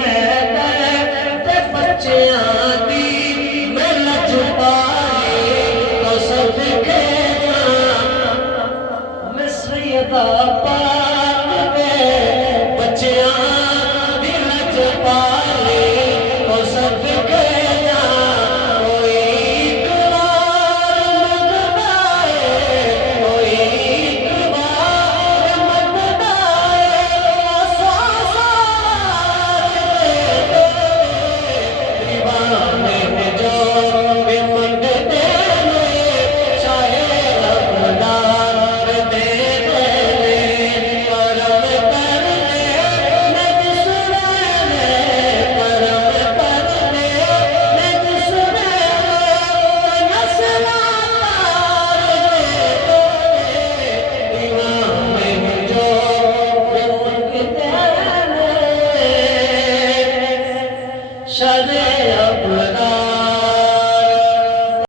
है दर्द बच्चियां दी मैं लज पाए तो सदके मैं सैयदा पाक में बच्चियां दी लज पाए तो सदके कोई एक बार मददाए कोई एक बार मददाए दीवाने जो मंगते चाहे रबदार दे दे करम कर दे नज सुने करम कर दे नज सुने नसला दीवाने जो मंगते शर